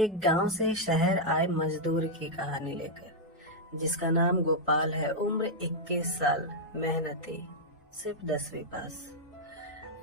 एक गांव से शहर आए मजदूर की कहानी लेकर, जिसका नाम गोपाल है। उम्र 21 साल, मेहनती, सिर्फ 10वीं पास।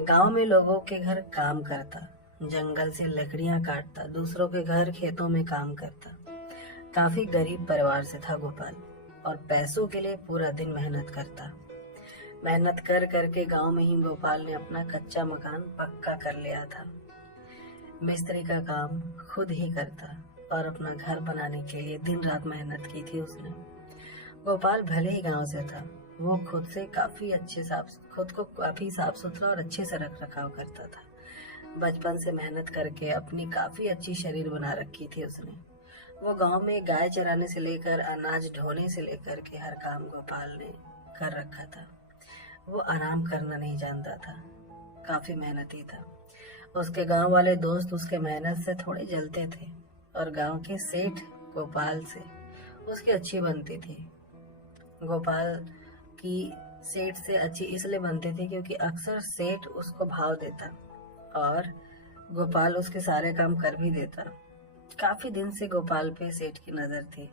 गांव में लोगों के घर काम करता, जंगल से लकड़ियां काटता, दूसरों के घर खेतों में काम करता। काफी गरीब परिवार से था गोपाल, और पैसों के लिए पूरा दिन मेहनत करता। मेहनत कर करके गांव में ही गोपाल ने अपना कच्चा मकान पक्का कर लिया था। मिस्त्री का काम खुद ही करता और अपना घर बनाने के लिए दिन रात मेहनत की थी उसने। गोपाल भले ही गांव से था, वो खुद को काफी साफ सुथरा और अच्छे से रख रखाव करता था। बचपन से मेहनत करके अपनी काफी अच्छी शरीर बना रखी थी उसने। वो गांव में गाय चराने से लेकर अनाज ढोने से लेकर के हर काम गोपाल ने कर रखा था। वो आराम करना नहीं जानता था, काफी मेहनती था। उसके गांव वाले दोस्त उसके मेहनत से थोड़े जलते थे, और गांव के सेठ गोपाल से उसकी अच्छी बनती थी। गोपाल की सेठ से अच्छी इसलिए बनती थी क्योंकि अक्सर सेठ उसको भाव देता और गोपाल उसके सारे काम कर भी देता। काफी दिन से गोपाल पे सेठ की नजर थी।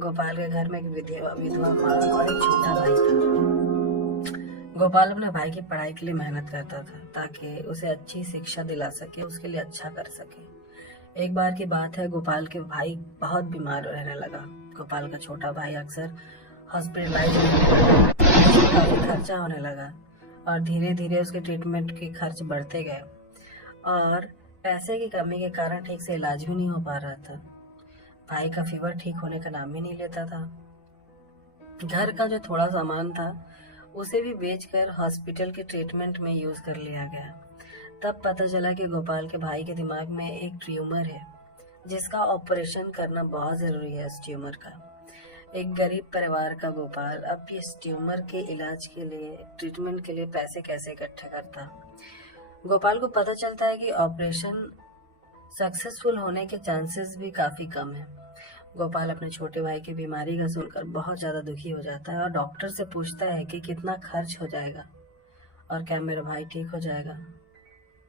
गोपाल के घर में एक विधवा माँ और एक छोटा भाई था। गोपाल अपने भाई की पढ़ाई के लिए मेहनत करता था ताकि उसे अच्छी शिक्षा दिला सके, उसके लिए अच्छा कर सके। एक बार की बात है, गोपाल के भाई बहुत बीमार रहने लगा। गोपाल का छोटा भाई अक्सर हॉस्पिटलाइज रहने लगा, काफी खर्चा होने लगा और धीरे धीरे उसके ट्रीटमेंट के खर्च बढ़ते गए और पैसे की कमी के कारण ठीक से इलाज भी नहीं हो पा रहा था। भाई का फीवर ठीक होने का नाम ही नहीं लेता था। घर का जो थोड़ा सामान था उसे भी बेचकर हॉस्पिटल के ट्रीटमेंट में यूज कर लिया गया। तब पता चला कि गोपाल के भाई के दिमाग में एक ट्यूमर है, जिसका ऑपरेशन करना बहुत जरूरी है। इस ट्यूमर का एक गरीब परिवार का गोपाल अब इस ट्यूमर के इलाज के लिए, ट्रीटमेंट के लिए पैसे कैसे इकट्ठे करता। गोपाल को पता चलता है कि ऑपरेशन सक्सेसफुल होने के चांसेस भी काफी कम है। गोपाल अपने छोटे भाई की बीमारी का सुनकर बहुत ज्यादा दुखी हो जाता है और डॉक्टर से पूछता है कि कितना खर्च हो जाएगा और क्या मेरा भाई ठीक हो जाएगा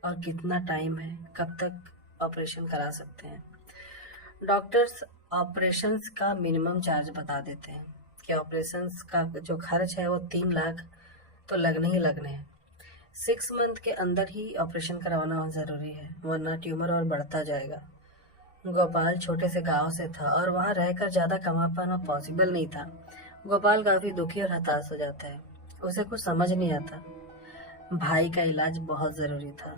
और कितना टाइम है, कब तक ऑपरेशन करा सकते हैं। डॉक्टर्स ऑपरेशंस का मिनिमम चार्ज बता देते हैं कि ऑपरेशंस का जो खर्च है वो 3 लाख तो लगने ही लगने हैं। 6 मंथ के अंदर ही ऑपरेशन करवाना जरूरी है, वरना ट्यूमर और बढ़ता जाएगा। गोपाल छोटे से गांव से था और वहां रहकर ज्यादा कमा पाना पॉसिबल नहीं था। गोपाल काफी दुखी और हताश हो जाता है, उसे कुछ समझ नहीं आता। भाई का इलाज बहुत जरूरी था।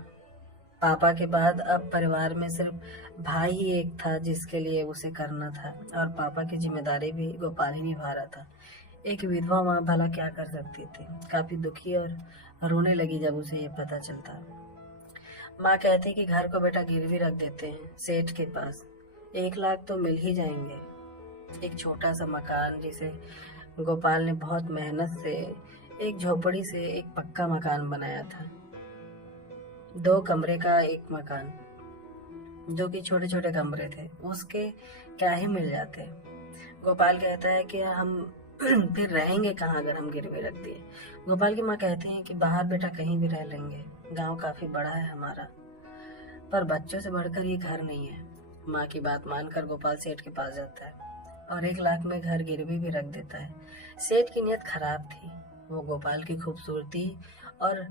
पापा के बाद अब परिवार में सिर्फ भाई ही एक था जिसके लिए उसे करना था, और पापा की जिम्मेदारी भी गोपाल ही निभा रहा था। एक विधवा माँ भला क्या कर सकती थी। काफी दुखी और रोने लगी जब उसे ये पता चलता। माँ कहती कि घर को बेटा गिरवी रख देते हैं सेठ के पास, 1 लाख तो मिल ही जाएंगे। एक छोटा सा मकान जिसे गोपाल ने बहुत मेहनत से एक झोपड़ी से एक पक्का मकान बनाया था। 2 कमरे का एक मकान, जो कि छोटे छोटे कमरे थे, उसके क्या ही मिल जाते। गोपाल कहता है कि हम फिर रहेंगे कहाँ अगर हम गिरवी रख दिए। गोपाल की माँ कहती है कि बाहर बेटा कहीं भी रह लेंगे, गांव काफी बड़ा है हमारा, पर बच्चों से बढ़कर ये घर नहीं है। माँ की बात मानकर गोपाल सेठ के पास जाता है और 1 लाख में घर गिरवी भी रख देता है। सेठ की नीयत खराब थी। वो गोपाल की खूबसूरती और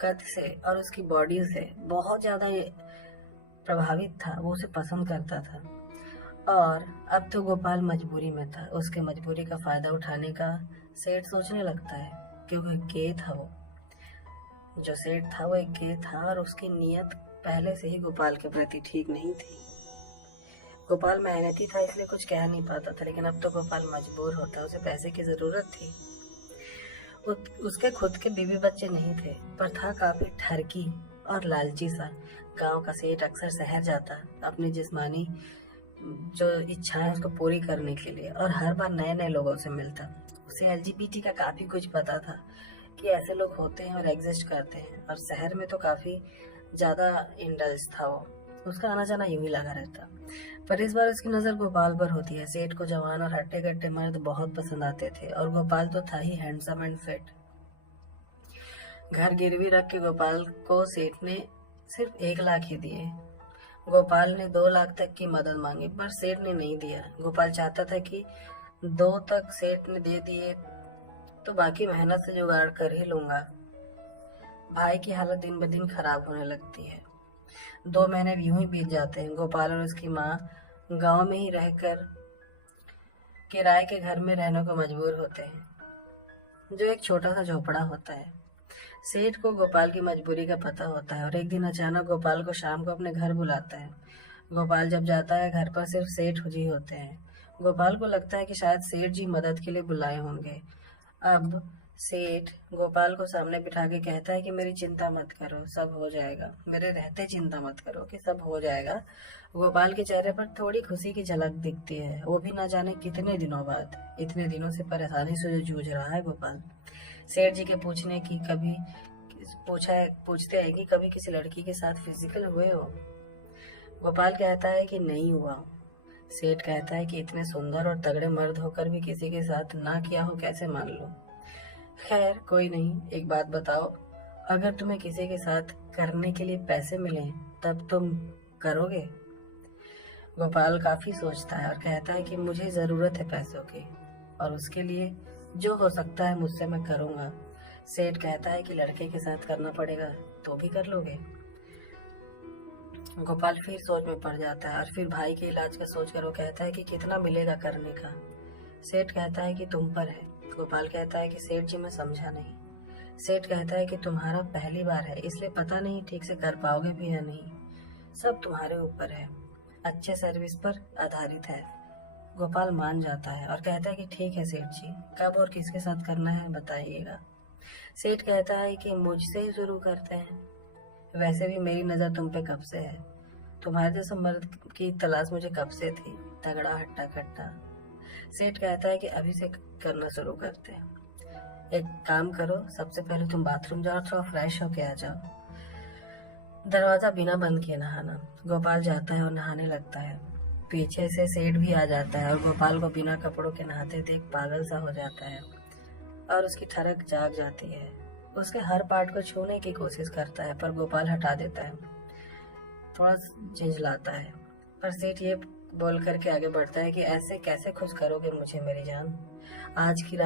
कद से और उसकी बॉडी से बहुत ज्यादा प्रभावित था। वो उसे पसंद करता था और अब तो गोपाल मजबूरी में था। उसके मजबूरी का फायदा उठाने का सेठ सोचने लगता है, क्योंकि गे था वो। जो सेठ था वो एक गे था और उसकी नीयत पहले से ही गोपाल के प्रति ठीक नहीं थी। गोपाल मेहनती था इसलिए कुछ कह नहीं पाता था, लेकिन अब तो गोपाल मजबूर होता, उसे पैसे की जरूरत थी। उसके खुद के बीवी बच्चे नहीं थे, पर था काफी ठरकी और लालची सा। गांव का सेठ अक्सर शहर जाता अपनी जिस्मानी जो इच्छा है उसको पूरी करने के लिए, और हर बार नए नए लोगों से मिलता। उसे एलजीबीटी का काफी कुछ पता था कि ऐसे लोग होते हैं और एग्जिस्ट करते हैं, और शहर में तो काफी ज्यादा इंडल्ज था वो। उसका आना जाना यूं ही लगा रहता। पर इस बार उसकी नजर गोपाल पर होती है। सेठ को जवान और हट्टे कट्टे मर्द बहुत पसंद आते थे, और गोपाल तो था ही हैंडसम एंड फिट। घर गिरवी रख के गोपाल को सेठ ने सिर्फ 1 लाख ही दिए। गोपाल ने 2 लाख तक की मदद मांगी पर सेठ ने नहीं दिया। गोपाल चाहता था कि 2 तक सेठ ने दे दिए तो बाकी मेहनत से जुगाड़ कर ही लूंगा। भाई की हालत दिन ब दिन खराब होने लगती है। 2 महीने यूं ही बीत जाते हैं। गोपाल और उसकी माँ गांव में ही रहकर किराए के घर में रहने को मजबूर होते हैं, जो एक छोटा सा झोपड़ा होता है। सेठ को गोपाल की मजबूरी का पता होता है और एक दिन अचानक गोपाल को शाम को अपने घर बुलाता है। गोपाल जब जाता है घर पर सिर्फ सेठ जी होते हैं। गोपाल को लगता है कि शायद सेठ जी मदद के लिए बुलाए होंगे। अब सेठ गोपाल को सामने बिठा के कहता है कि मेरी चिंता मत करो, सब हो जाएगा। मेरे रहते चिंता मत करो कि सब हो जाएगा। गोपाल के चेहरे पर थोड़ी खुशी की झलक दिखती है, वो भी ना जाने कितने दिनों बाद। इतने दिनों से परेशानी से जो जूझ रहा है गोपाल। सेठ जी के पूछते हैं कि कभी किसी लड़की के साथ फिजिकल हुए हो। गोपाल कहता है कि नहीं हुआ। सेठ कहता है कि इतने सुंदर और तगड़े मर्द होकर भी किसी के साथ ना किया हो कैसे मान लो। खैर कोई नहीं, एक बात बताओ, अगर तुम्हें किसी के साथ करने के लिए पैसे मिले तब तुम करोगे? गोपाल काफी सोचता है और कहता है कि मुझे जरूरत है पैसों की और उसके लिए जो हो सकता है मुझसे मैं करूंगा। सेठ कहता है कि लड़के के साथ करना पड़ेगा तो भी कर लोगे? गोपाल फिर सोच में पड़ जाता है और फिर भाई के इलाज का सोचकर वो कहता है कि कितना मिलेगा करने का। सेठ कहता है कि तुम पर है। गोपाल कहता है कि सेठ जी मैं समझा नहीं। सेठ कहता है कि तुम्हारा पहली बार है इसलिए पता नहीं ठीक से कर पाओगे भी या नहीं, सब तुम्हारे ऊपर है, अच्छे सर्विस पर आधारित है। गोपाल मान जाता है और कहता है कि ठीक है सेठ जी, कब और किसके साथ करना है बताइएगा। सेठ कहता है कि मुझसे ही शुरू करते हैं, वैसे भी मेरी नजर तुम पे कब से है, तुम्हारे जैसे मर्द की तलाश मुझे कब से थी, तगड़ा हट्टा कट्टा। सेठ कहता है कि अभी से करना शुरू करते हैं। एक काम करो, सबसे पहले तुम बाथरूम जाओ, थोड़ा फ्रेश होके आ जाओ। दरवाजा बिना बंद किए नहाना। गोपाल जाता है और नहाने लगता है। पीछे से सेठ भी आ जाता है और गोपाल को बिना कपड़ों के नहाते देख पागल सा हो जाता है और उसकी ठरक जाग जाती है। उसके हर पार्ट को छूने की कोशिश करता है पर गोपाल हटा देता है, थोड़ा झिंझलाता है। पर सेठ ये बोल करके आगे बढ़ता है कि ऐसे कैसे खुश करोगे मुझे मेरी जान। आज की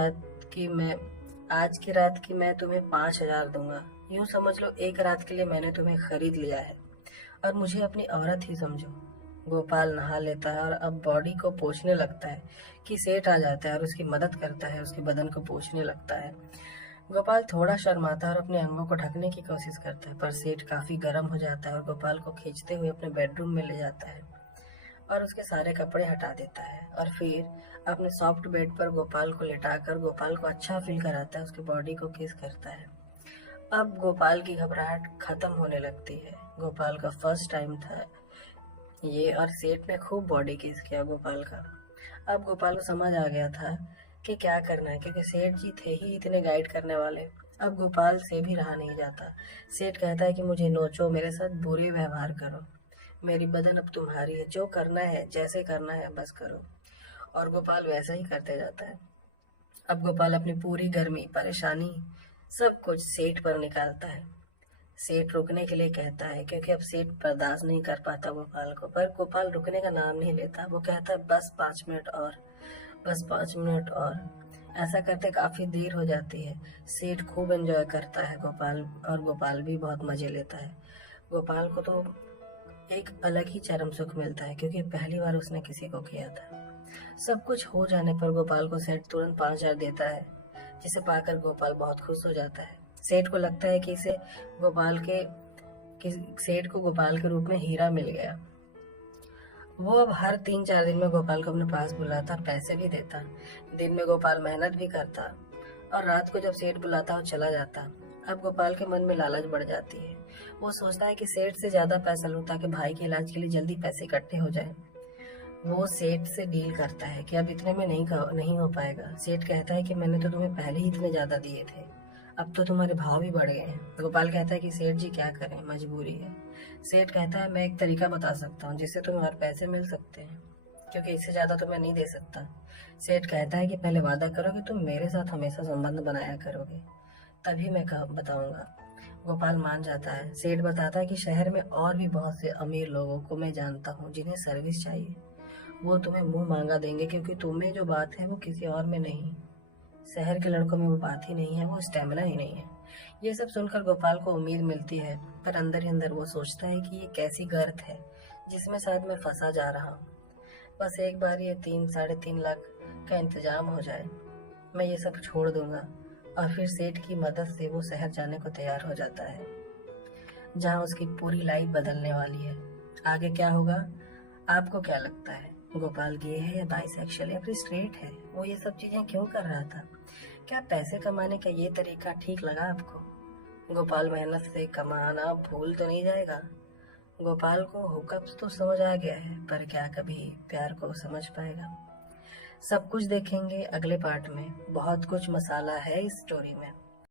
रात की मैं तुम्हें 5,000 दूंगा। यूं समझ लो एक रात के लिए मैंने तुम्हें खरीद लिया है और मुझे अपनी औरत ही समझो। गोपाल नहा लेता है और अब बॉडी को पोंछने लगता है कि सेठ आ जाता है और उसकी मदद करता है, उसके बदन को पोंछने लगता है। गोपाल थोड़ा शर्माता है और अपने अंगों को ढकने की कोशिश करता है पर सेठ काफी गर्म हो जाता है और गोपाल को खींचते हुए अपने बेडरूम में ले जाता है और उसके सारे कपड़े हटा देता है और फिर अपने सॉफ्ट बेड पर गोपाल को लेटाकर गोपाल को अच्छा फील कराता है, उसकी बॉडी को किस करता है। अब गोपाल की घबराहट खत्म होने लगती है। गोपाल का फर्स्ट टाइम था ये और सेठ ने खूब बॉडी किस किया गोपाल का। अब गोपाल को समझ आ गया था कि क्या करना है क्योंकि सेठ जी थे ही इतने गाइड करने वाले। अब गोपाल से भी रहा नहीं जाता। सेठ कहता है कि मुझे नोचो, मेरे साथ बुरे व्यवहार करो, मेरी बदन अब तुम्हारी है, जो करना है जैसे करना है बस करो। और गोपाल वैसा ही करते जाता है। अब गोपाल अपनी पूरी गर्मी परेशानी सब कुछ सेठ पर निकालता है। सेठ रुकने के लिए कहता है क्योंकि अब सेठ बर्दाश्त नहीं कर पाता गोपाल को, पर गोपाल रुकने का नाम नहीं लेता। वो कहता है बस 5 मिनट और, बस 5 मिनट और। ऐसा करते काफी देर हो जाती है। सेठ खूब एंजॉय करता है गोपाल और गोपाल भी बहुत मजे लेता है। गोपाल को तो एक अलग ही चरम सुख मिलता है क्योंकि पहली बार उसने किसी को किया था। सब कुछ हो जाने पर गोपाल को सेठ तुरंत 5,000 देता है, जिसे पाकर गोपाल बहुत खुश हो जाता है। सेठ को लगता है कि सेठ को गोपाल के रूप में हीरा मिल गया। वो अब हर 3-4 दिन में गोपाल को अपने पास बुलाता, पैसे भी देता। दिन में गोपाल मेहनत भी करता और रात को जब सेठ बुलाता वो चला जाता। अब गोपाल के मन में लालच बढ़ जाती है। वो सोचता है कि सेठ से ज्यादा पैसा लूं ताकि भाई के इलाज के लिए जल्दी पैसे इकट्ठे हो जाए। वो सेठ से डील करता है कि अब इतने में नहीं हो पाएगा। सेठ कहता है कि मैंने तो तुम्हें पहले ही इतने ज्यादा दिए थे, अब तो तुम्हारे भाव भी बढ़ गए हैं। गोपाल कहता है कि सेठ जी क्या करें, मजबूरी है। सेठ कहता है मैं एक तरीका बता सकता हूँ जिससे तुम्हें और पैसे मिल सकते हैं, क्योंकि इससे ज्यादा तो मैं नहीं दे सकता। सेठ कहता है कि पहले वादा करो कि तुम मेरे साथ हमेशा संबंध बनाया करोगे, तभी मैं बताऊंगा। गोपाल मान जाता है। सेठ बताता है कि शहर में और भी बहुत से अमीर लोगों को मैं जानता हूँ जिन्हें सर्विस चाहिए। वो तुम्हें मुंह मांगा देंगे, क्योंकि तुम्हें जो बात है वो किसी और में नहीं। शहर के लड़कों में वो बात ही नहीं है, वो स्टेमिना ही नहीं है। ये सब सुनकर गोपाल को उम्मीद मिलती है, पर अंदर ही अंदर वो सोचता है कि ये कैसी गर्त है जिसमें शायद मैं फंसा जा रहा हूँ। बस एक बार ये 3-3.5 लाख का इंतजाम हो जाए, मैं ये सब छोड़ दूंगा। और फिर सेठ की मदद से वो शहर जाने को तैयार हो जाता है, जहाँ उसकी पूरी लाइफ बदलने वाली है। आगे क्या होगा, आपको क्या लगता है? गोपाल गे है या बाइसेक्सुअल या फिर स्ट्रेट है? वो ये सब चीजें क्यों कर रहा था? क्या पैसे कमाने का ये तरीका ठीक लगा आपको? गोपाल मेहनत से कमाना भूल तो नहीं जाएगा? गोपाल को हुकअप्स तो समझ आ गया है, पर क्या कभी प्यार को समझ पाएगा? सब कुछ देखेंगे अगले पार्ट में। बहुत कुछ मसाला है इस स्टोरी में।